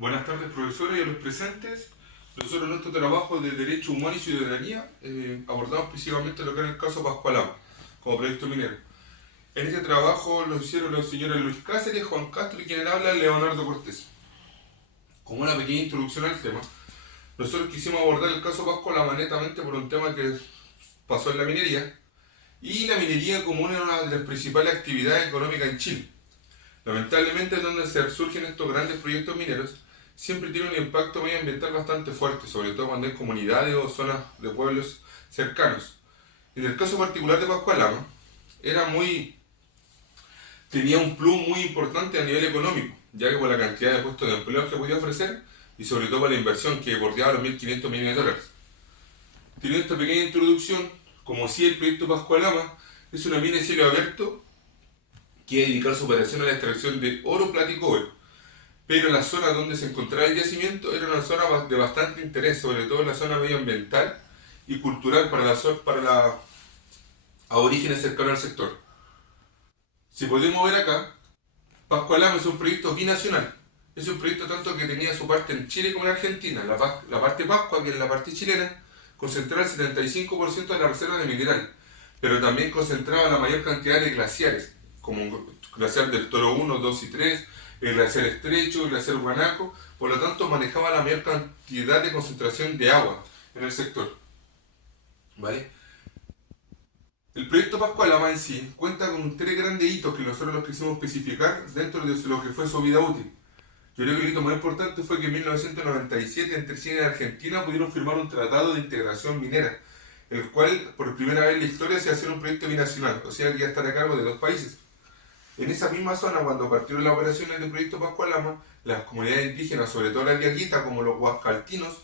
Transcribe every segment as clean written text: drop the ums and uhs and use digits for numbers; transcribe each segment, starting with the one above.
Buenas tardes, profesores y a los presentes. Nosotros en nuestro trabajo de Derecho Humano y Ciudadanía abordamos principalmente lo que era el caso Pascualama, como proyecto minero. En este trabajo lo hicieron los señores Luis Cáceres, Juan Castro y quien habla Leonardo Cortés. Como una pequeña introducción al tema, nosotros quisimos abordar el caso Pascualama netamente por un tema que pasó en la minería, y la minería como una de las principales actividades económicas en Chile. Lamentablemente, en donde se surgen estos grandes proyectos mineros, siempre tiene un impacto medioambiental bastante fuerte, sobre todo cuando hay comunidades o zonas de pueblos cercanos. En el caso particular de Pascualama, era muy, tenía un plus muy importante a nivel económico, ya que por la cantidad de puestos de empleo que podía ofrecer y sobre todo por la inversión que bordeaba los 1.500 millones de dólares. Teniendo esta pequeña introducción, como si el proyecto Pascualama es una mina de cielo abierto que dedicar su operación a la extracción de oro, plata y cobre. Pero la zona donde se encontraba el yacimiento era una zona de bastante interés, sobre todo en la zona medioambiental y cultural para la aborígenes cercanos al sector. Si podemos ver acá, Pascualama es un proyecto binacional. Es un proyecto tanto que tenía su parte en Chile como en Argentina. La parte Pascua, que es la parte chilena, concentraba el 75% de la reserva de mineral, pero también concentraba la mayor cantidad de glaciares, como el glaciar del Toro 1, 2 y 3, el glaciar Estrecho, el glaciar Guanaco. Por lo tanto manejaba la mayor cantidad de concentración de agua en el sector. ¿Vale? El proyecto Pascualama en sí cuenta con tres grandes hitos que nosotros los quisimos especificar dentro de lo que fue su vida útil. Yo creo que el hito más importante fue que en 1997 entre Chile y Argentina pudieron firmar un tratado de integración minera, el cual por primera vez en la historia se hace un proyecto binacional, o sea que ya estará a cargo de dos países. En esa misma zona, cuando partieron las operaciones del proyecto Pascualama, las comunidades indígenas, sobre todo las yaquitas, como los huascaltinos,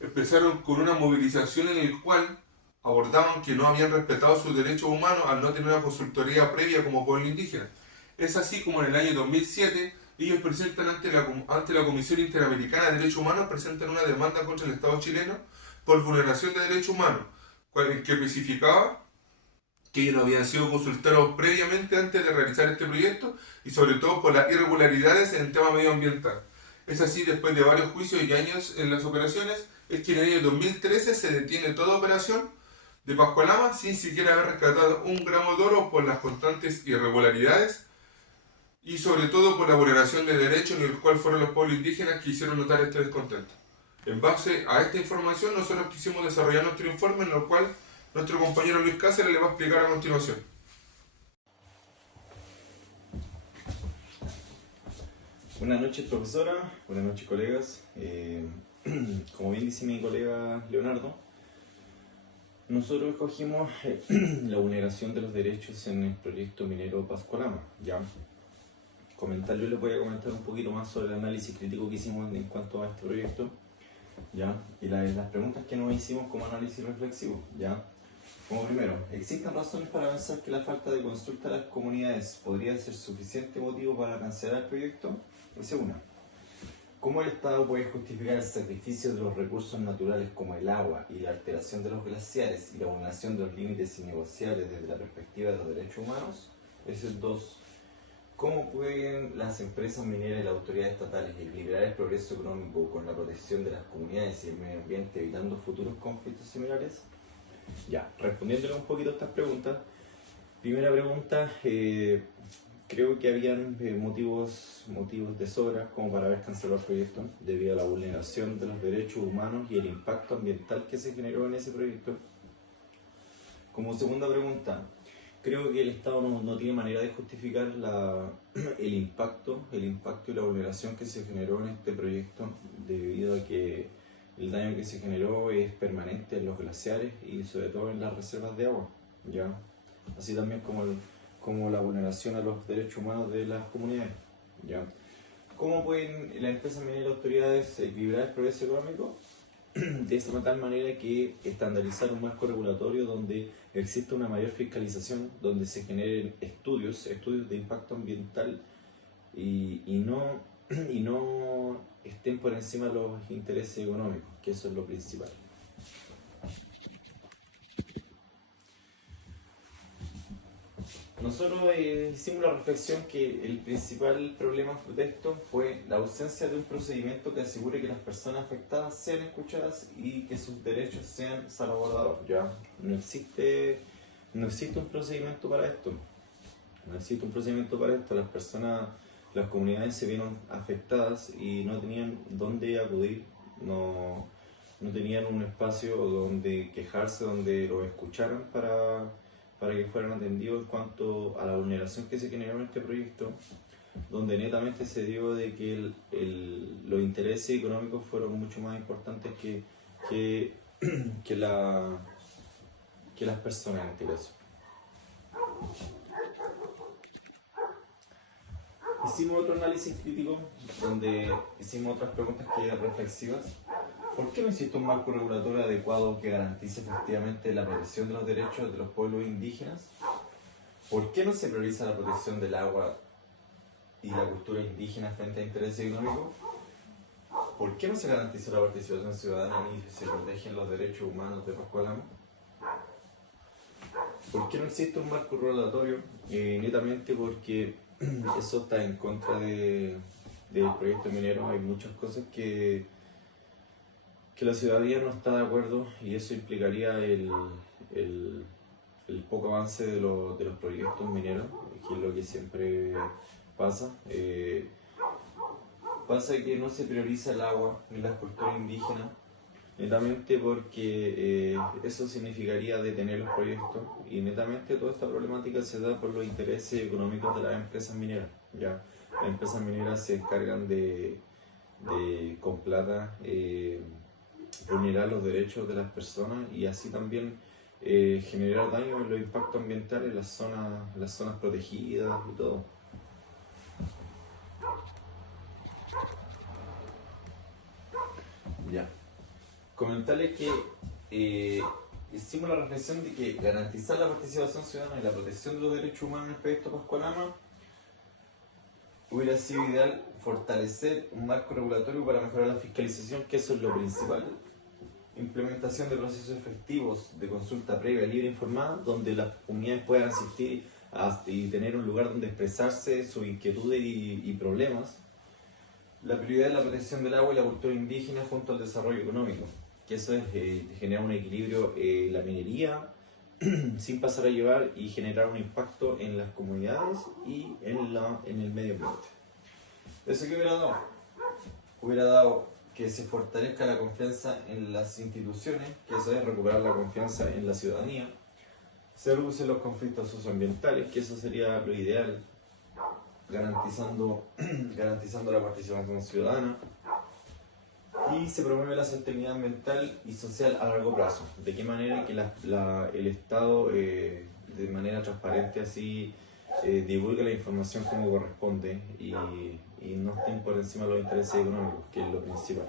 empezaron con una movilización en la cual abordaban que no habían respetado sus derechos humanos al no tener una consultoría previa como pueblo indígena. Es así como en el año 2007 ellos presentan ante la Comisión Interamericana de Derechos Humanos presentan una demanda contra el Estado chileno por vulneración de derechos humanos, en que especificaba que ellos no habían sido consultados previamente antes de realizar este proyecto y sobre todo por las irregularidades en el tema medioambiental. Es así, después de varios juicios y años en las operaciones, es que en el año 2013 se detiene toda operación de Pascualama sin siquiera haber rescatado un gramo de oro por las constantes irregularidades y sobre todo por la vulneración de derechos en el cual fueron los pueblos indígenas que hicieron notar este descontento. En base a esta información nosotros quisimos desarrollar nuestro informe en el cual nuestro compañero Luis Cáceres le va a explicar a continuación. Buenas noches, profesora. Buenas noches, colegas. Como bien dice mi colega Leonardo, nosotros escogimos la vulneración de los derechos en el proyecto minero Pascualama. Ya comentarle, les voy a comentar un poquito más sobre el análisis crítico que hicimos en cuanto a este proyecto, ya, y las preguntas que nos hicimos como análisis reflexivo, ya. Como primero, ¿existen razones para pensar que la falta de consulta a las comunidades podría ser suficiente motivo para cancelar el proyecto? Esa es una. ¿Cómo el Estado puede justificar el sacrificio de los recursos naturales como el agua y la alteración de los glaciares y la vulneración de los límites innegociables desde la perspectiva de los derechos humanos? Ese es dos. ¿Cómo pueden las empresas mineras y las autoridades estatales equilibrar el progreso económico con la protección de las comunidades y el medio ambiente evitando futuros conflictos similares? Ya, respondiéndole un poquito a estas preguntas. Primera pregunta, creo que habían motivos de sobra como para haber cancelado el proyecto debido a la vulneración de los derechos humanos y el impacto ambiental que se generó en ese proyecto. Como segunda pregunta, creo que el Estado no tiene manera de justificar el impacto y la vulneración que se generó en este proyecto debido a que el daño que se generó es permanente en los glaciares y sobre todo en las reservas de agua, ¿ya? Así también como la vulneración a los derechos humanos de las comunidades, ¿ya? ¿Cómo pueden las empresas mineras y las autoridades equilibrar el progreso económico? De esa tal manera que estandarizar un marco regulatorio donde exista una mayor fiscalización, donde se generen estudios de impacto ambiental y no estén por encima de los intereses económicos, que eso es lo principal. nosotros hicimos la reflexión que el principal problema de esto fue la ausencia de un procedimiento que asegure que las personas afectadas sean escuchadas y que sus derechos sean salvaguardados. Ya no existe un procedimiento para esto. No existe un procedimiento para esto. Las comunidades se vieron afectadas y no tenían dónde acudir, no tenían un espacio donde quejarse, donde los escucharan para que fueran atendidos en cuanto a la vulneración que se generó en este proyecto, donde netamente se dio de que los intereses económicos fueron mucho más importantes que las personas en este caso. Hicimos otro análisis crítico donde hicimos otras preguntas que eran reflexivas. ¿Por qué no existe un marco regulatorio adecuado que garantice efectivamente la protección de los derechos de los pueblos indígenas? ¿Por qué no se prioriza la protección del agua y la cultura indígena frente a intereses económicos? ¿Por qué no se garantiza la participación ciudadana ni se protegen los derechos humanos de Pascualama? ¿Por qué no existe un marco regulatorio? Netamente porque eso está en contra del proyecto minero. Hay muchas cosas que la ciudadanía no está de acuerdo y eso implicaría el poco avance de los proyectos mineros, que es lo que siempre pasa. Pasa que no se prioriza el agua ni la cultura indígena, netamente porque eso significaría detener los proyectos y netamente toda esta problemática se da por los intereses económicos de las empresas mineras. ¿Ya? Las empresas mineras se encargan de con plata, vulnerar los derechos de las personas y así también generar daño en los impactos ambientales en las zonas protegidas y todo. Ya. Comentarles que hicimos la reflexión de que garantizar la participación ciudadana y la protección de los derechos humanos en el proyecto Pascualama hubiera sido ideal fortalecer un marco regulatorio para mejorar la fiscalización, que eso es lo principal. Implementación de procesos efectivos de consulta previa, libre e informada, donde las comunidades puedan asistir y tener un lugar donde expresarse sus inquietudes y problemas. La prioridad es la protección del agua y la cultura indígena junto al desarrollo económico, que eso es generar un equilibrio la minería sin pasar a llevar y generar un impacto en las comunidades y en el medio ambiente. ¿Eso qué hubiera dado? Hubiera dado que se fortalezca la confianza en las instituciones, que eso es recuperar la confianza en la ciudadanía, se reducen los conflictos socioambientales, que eso sería lo ideal, garantizando la participación ciudadana, y se promueve la sostenibilidad ambiental y social a largo plazo. ¿De qué manera? Que el Estado de manera transparente así divulgue la información como corresponde y no estén por encima de los intereses económicos, que es lo principal.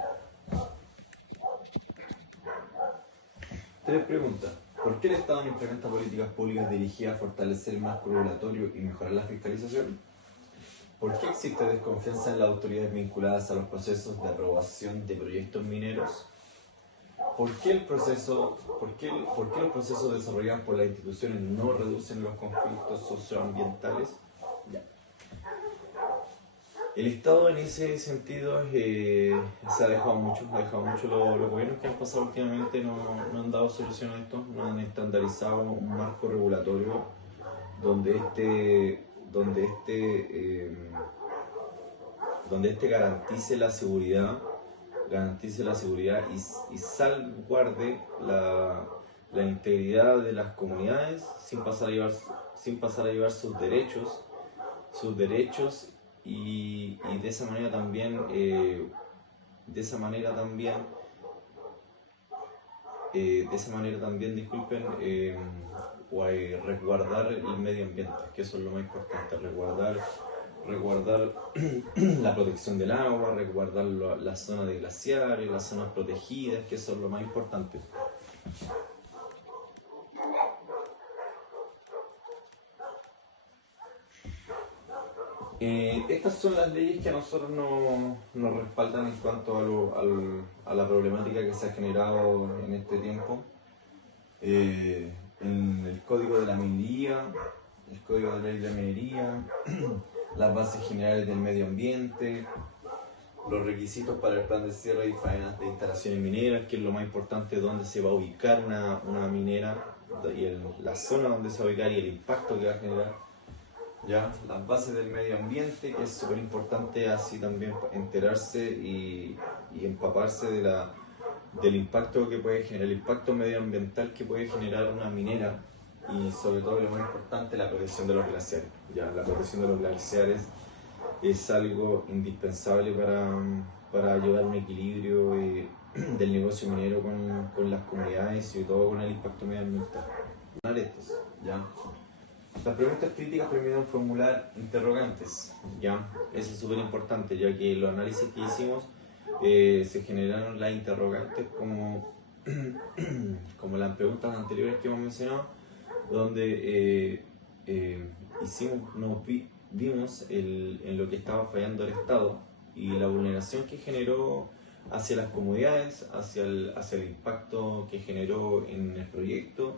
3 preguntas. ¿Por qué el Estado no implementa políticas públicas dirigidas a fortalecer el marco regulatorio y mejorar la fiscalización? ¿Por qué existe desconfianza en las autoridades vinculadas a los procesos de aprobación de proyectos mineros? ¿Por qué los procesos desarrollados por las instituciones no reducen los conflictos socioambientales? Ya. El Estado en ese sentido se ha dejado mucho, los gobiernos que han pasado últimamente no han dado solución a esto, no han estandarizado un marco regulatorio donde este garantice la seguridad y salvaguarde la integridad de las comunidades sin pasar a llevar sus derechos y de esa manera también disculpen, resguardar el medio ambiente, que eso es lo más importante, resguardar la protección del agua, resguardar las zonas de glaciares, las zonas protegidas, que eso es lo más importante. Estas son las leyes que a nosotros nos respaldan en cuanto a la problemática que se ha generado en este tiempo. En el Código de la Minería el código de ley de minería, las bases generales del medio ambiente, los requisitos para el plan de cierre y faenas de instalaciones mineras, que es lo más importante, dónde se va a ubicar una minera y la zona donde se va a ubicar y el impacto que va a generar. Ya, las bases del medio ambiente, que es súper importante así también enterarse y empaparse del impacto que puede generar, el impacto medioambiental que puede generar una minera, y sobre todo lo más importante, la protección de los glaciares. Ya, la protección de los glaciares es algo indispensable para llevar un equilibrio del negocio minero con las comunidades y todo con el impacto medioambiental. Estos, ¿ya? Las preguntas críticas permiten formular interrogantes, ¿ya? Eso es súper importante, ya que los análisis que hicimos se generaron las interrogantes como, como las preguntas anteriores que hemos mencionado, donde vimos en lo que estaba fallando el Estado y la vulneración que generó hacia las comunidades, hacia el impacto que generó en el proyecto,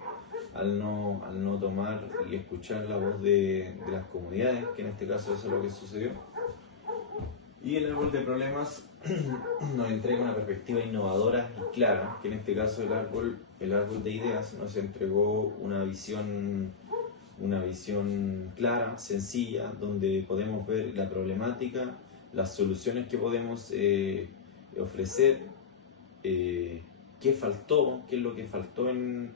al no tomar y escuchar la voz de las comunidades, que en este caso eso es lo que sucedió. Y el árbol de problemas nos entrega una perspectiva innovadora y clara, que en este caso el árbol de ideas nos entregó una visión clara, sencilla, donde podemos ver la problemática, las soluciones que podemos ofrecer, qué faltó, qué es lo que faltó en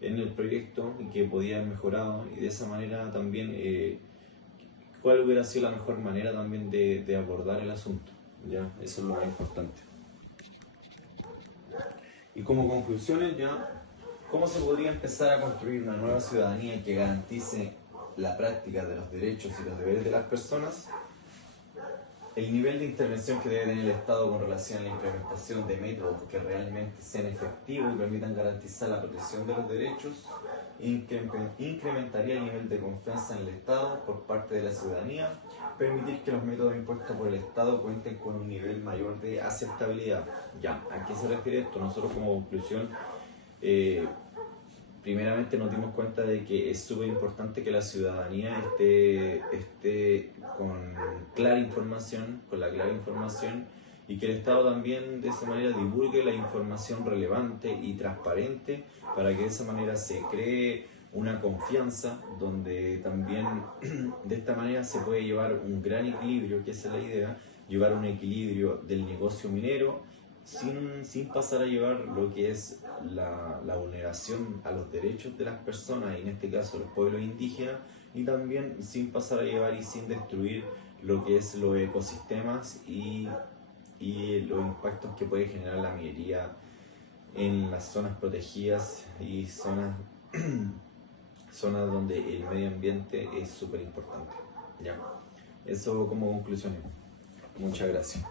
el proyecto y que podía haber mejorado, y de esa manera también cuál hubiera sido la mejor manera también de abordar el asunto. ¿Ya? Eso es lo más importante. Y como conclusiones, ya, ¿cómo se podría empezar a construir una nueva ciudadanía que garantice la práctica de los derechos y los deberes de las personas? El nivel de intervención que debe tener el Estado con relación a la implementación de métodos que realmente sean efectivos y permitan garantizar la protección de los derechos, incrementaría el nivel de confianza en el Estado por parte de la ciudadanía, permitir que los métodos impuestos por el Estado cuenten con un nivel mayor de aceptabilidad. Ya, ¿a qué se refiere esto? Nosotros como conclusión, primeramente nos dimos cuenta de que es súper importante que la ciudadanía esté con la clara información, y que el Estado también de esa manera divulgue la información relevante y transparente, para que de esa manera se cree una confianza, donde también de esta manera se puede llevar un gran equilibrio, que esa es la idea, llevar un equilibrio del negocio minero sin pasar a llevar lo que es la vulneración a los derechos de las personas, y en este caso los pueblos indígenas, y también sin pasar a llevar y sin destruir lo que es los ecosistemas y los impactos que puede generar la minería en las zonas protegidas y zonas donde el medio ambiente es súper importante. Ya, eso como conclusión. Muchas gracias.